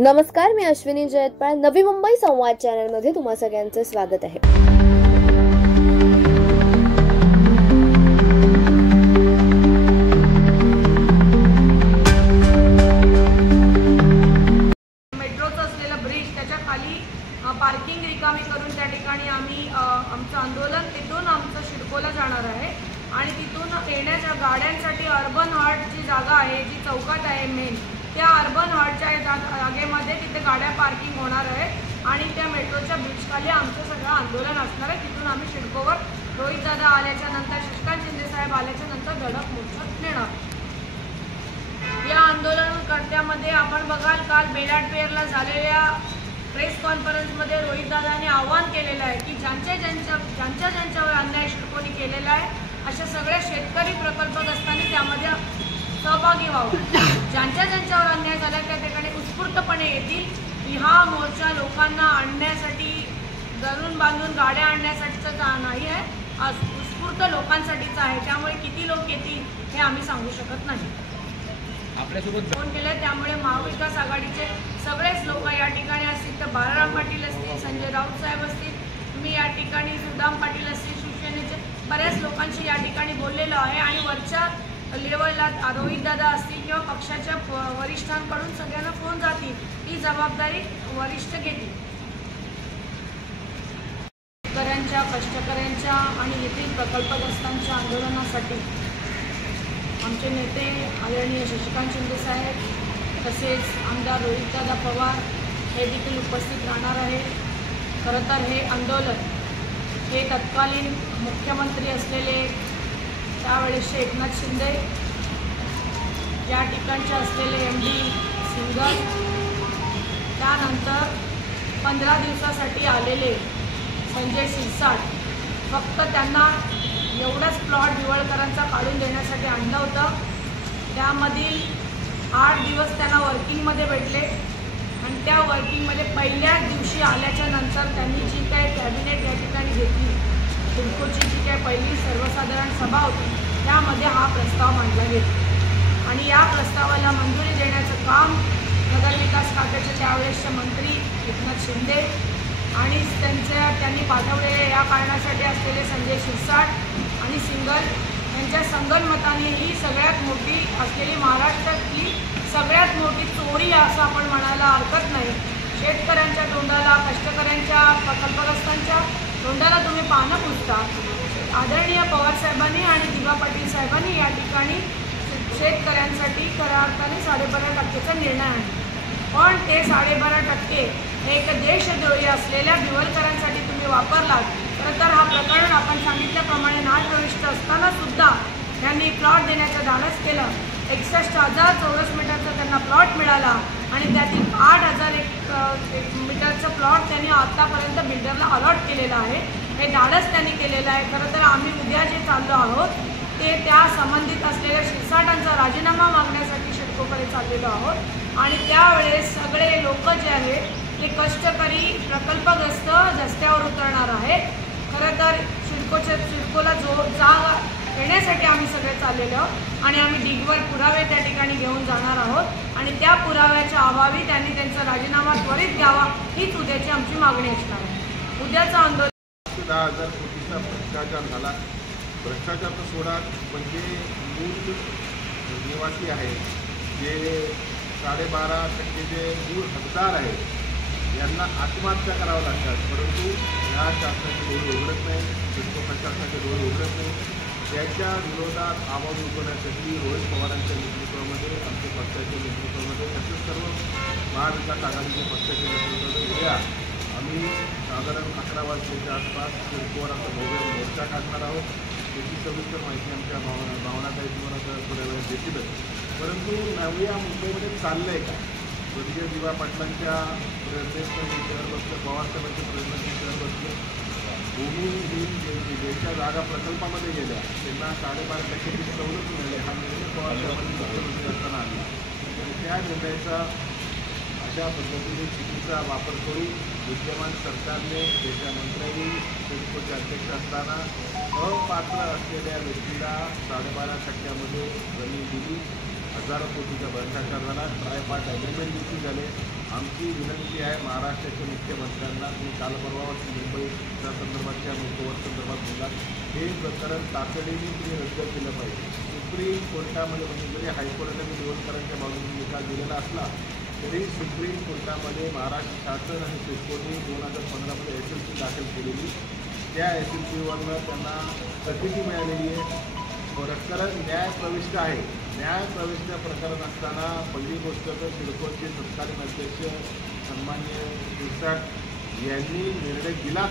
नमस्कार, मी अश्विनी जयतपाळ. नवी मुंबई संवाद चॅनलमध्ये तुम्हा सगळ्यांचं स्वागत आहे. मेट्रोचं असलेलं ब्रिज, त्याच्या खाली पार्किंग रिकामी करून त्या ठिकाणी आम्ही आमचं आंदोलन तिथून आमचं शिडकोला जाणार आहे. आणि तिथून येण्याच्या गाड्यांसाठी अर्बन हार्ट जी जागा आहे, जी चौकात आहे मेन, त्या अर्बन हार्टच्या जागेमध्ये तिथे गाड्या पार्किंग होणार आहे. आणि त्या मेट्रोच्या ब्रिजखाली आमचं सगळं आंदोलन असणार आहे. तिथून आम्ही शिडकोवर रोहितदादा आल्याच्या नंतर, शशिकांत शिंदे साहेब आल्याच्या नंतर धडक मोर्चा नेणार. या आंदोलनकर्त्यामध्ये आपण बघाल, काल बेलाट पेअरला झालेल्या प्रेस कॉन्फरन्समध्ये रोहितदादांनी आवाहन केलेलं आहे की ज्यांच्यावर अन्याय शिडकोनी केलेला आहे अशा सगळ्या शेतकरी प्रकल्पग्रस्तांनी त्यामध्ये सहभागी व्हावं. ज्यांच्यावर अन्याय झाला त्या ठिकाणी उत्स्फूर्तपणे येतील. हा मोर्चा लोकांना आणण्यासाठी, धरून बांधून गाड्या आणण्यासाठीचा नाही आहे, उत्स्फूर्त लोकांसाठीचा आहे. त्यामुळे किती लोक येतील हे आम्ही सांगू शकत नाही. आपल्यासोबत फोन केलं, त्यामुळे महाविकास आघाडीचे सगळेच लोक या ठिकाणी असतील. तर बाळाराम पाटील असतील, संजय राऊत साहेब असतील, मी या ठिकाणी सुदाम पाटील असतील, शिवसेनेचे बऱ्याच लोकांशी या ठिकाणी बोललेलो आहे. आणि वरच्या लेवलला रोहितदादा असतील किंवा पक्षाच्या वरिष्ठांकडून सगळ्यांना फोन जातील, ही जबाबदारी वरिष्ठ घेतील. शेतकऱ्यांच्या, कष्टकऱ्यांच्या आणि येथील प्रकल्पग्रस्तांच्या आंदोलनासाठी आमचे नेते आदरणीय शशिकांत शिंदे साहेब तसेच आमदार रोहितदादा पवार हे देखील उपस्थित राहणार आहे. खरं तर हे आंदोलन हे तत्कालीन मुख्यमंत्री असलेले त्यावेळेसचे एकनाथ शिंदे, या ठिकाणचे असलेले MD सिंगल, त्यानंतर 15 दिवसासाठी आलेले संजय शिरसाट, फक्त त्यांना एवढाच प्लॉट दिवळकरांचा काढून देण्यासाठी आणलं होतं. त्यामधील 8 दिवस त्यांना वर्किंगमध्ये भेटले आणि त्या वर्किंगमध्ये पहिल्याच दिवशी आल्याच्या नंतर त्यांनी जी काय कॅबिनेट या ठिकाणी घेतली, सिडकोची जी काय पहिली सर्वसाधारण सभा होती, त्यामध्ये हा प्रस्ताव मांडला गेला. आणि या प्रस्तावाला मंजुरी देण्याचं काम नगरविकास खात्याचे त्यावेळेसचे मंत्री एकनाथ शिंदे आणि त्यांनी पाठवलेले या कारणासाठी असलेले संजय शिरसाट आणि सिंगल यांच्या संगनमताने ही सगळ्यात मोठी असलेली, महाराष्ट्रातली सगळ्यात मोठी चोरी असं आपण म्हणायला हरकत नाही. शेतकऱ्यांच्या तोंडाला, कष्टकऱ्यांच्या, प्रकल्पग्रस्तांच्या तोंडाला तुम्ही पानं पुसता. आदरणीय पवार साहेबांनी आणि दिवा पाटील साहेबांनी या ठिकाणी शेतकऱ्यांसाठी खऱ्या अर्थाने 12.5%चा निर्णय आहे. पण ते 12.5% हे एक देशद्रोही असलेल्या दिवळकरांसाठी तुम्ही वापरलात. खरं तर हा प्रकरण आपण सांगितल्याप्रमाणे नाट प्रविष्ट असताना सुद्धा त्यांनी प्लॉट देण्याचं धाडस केलं. 61,000 चौरस मीटरचा त्यांना प्लॉट मिळाला आणि त्यातील 8,000 मीटरचं प्लॉट त्यांनी आतापर्यंत बिल्डरला अलॉट केलेलं आहे. हे धाडस त्यांनी केलेलं आहे. खरं तर आम्ही उद्या जे चाललो आहोत ते त्या संबंधित असलेल्या शिरसाटांचा राजीनामा मागण्यासाठी शिडकोकडे चाललेलो आहोत. आणि त्यावेळेस सगळे लोक जे आहेत ते कष्टकरी, प्रकल्पग्रस्त रस्त्यावर उतरणार आहेत. खरं तर शिडकोला जागा येण्यासाठी आम्ही सगळे चाललेलो आहोत आणि आम्ही ढिगभर पुरावे त्या ठिकाणी घेऊन जाणार आहोत. आणि त्या पुराव्याच्या अभावी त्यांनी त्यांचा राजीनामा त्वरित द्यावा, हीच उद्याची आमची मागणी असणार आहे. उद्याचं आंदोलन 10,000 कोटीचा भ्रष्टाचार झाला. भ्रष्टाचार तर सोडा, पण जे मूळ निवासी आहेत, जे 12.5% जे मूळ हकदार आहेत, यांना आत्महत्या करावं लागतात. परंतु या शासनाचे डोळे उघडत नाही, शिडको प्रशासनाचे डोळे उघडत नाही. त्याच्या विरोधात आवाज उठवण्यासाठी रोहित पवारांच्या नेतृत्वामध्ये, आमच्या पक्षाच्या नेतृत्वामध्ये, तसेच सर्व महाविकास आघाडीच्या पक्षाच्या नेतृत्वामध्ये उद्या आम्ही साधारण 11 वाजण्याच्या आसपास शिडकोवर असा भव्य मोर्चा काढणार आहोत. त्याची सविस्तर माहिती आमच्या भावनाताई तुम्हाला थोड्या वेळात देतीलच. परंतु नव्या मुंबईमध्ये चाललं आहे का? स्वर्गीय दिवा पाटलांच्या प्रेरणेने शहर बसलं, पवारसाहेबांच्या प्रेरणेने शहर बसलं. भूमिहीन ज्यांच्या जागा प्रकल्पामध्ये गेल्या त्यांना 12.5%ची सवलत मिळाली. हा निर्णय पवारसाहेबांनी मुख्यमंत्री असताना आणला. आणि त्या निर्णयाचा अशा पद्धतीने चुकीचा वापर करून विद्यमान सरकारने, त्याच्या मंत्र्यांनी सिडकोचे अध्यक्ष असताना अपात्र असलेल्या व्यक्तीला 12.5% जमीन दिली हजारो कोटीचा भ्रष्टाचार झाला. ट्रायपार्ट ॲग्रीमेंट देखील झाले. आमची विनंती आहे महाराष्ट्राच्या मुख्यमंत्र्यांना, मी काल परवाच मुंबईच्या संदर्भातच्या मेकओव्हर संदर्भात बोलला, हे प्रकरण तातडीने तुम्ही रद्द केलं पाहिजे. सुप्रीम कोर्टामध्ये म्हणजे जरी हायकोर्टाने निवडकरांच्या बाजूने निकाल दिलेला असला तरी सुप्रीम कोर्टामध्ये महाराष्ट्र शासन आणि सिडकोने 2015मध्ये SLC दाखल केलेली, त्या SLCवरनं त्यांना स्थगिती मिळालेली आहे. प्रकरण न्यायप्रविष्ट आहे. न्यायप्रविष्ट प्रकरण असताना पहिली गोष्ट तर सिडकोचे तत्कालीन अध्यक्ष सन्माननीय शिरसाट यांनी निर्णय दिला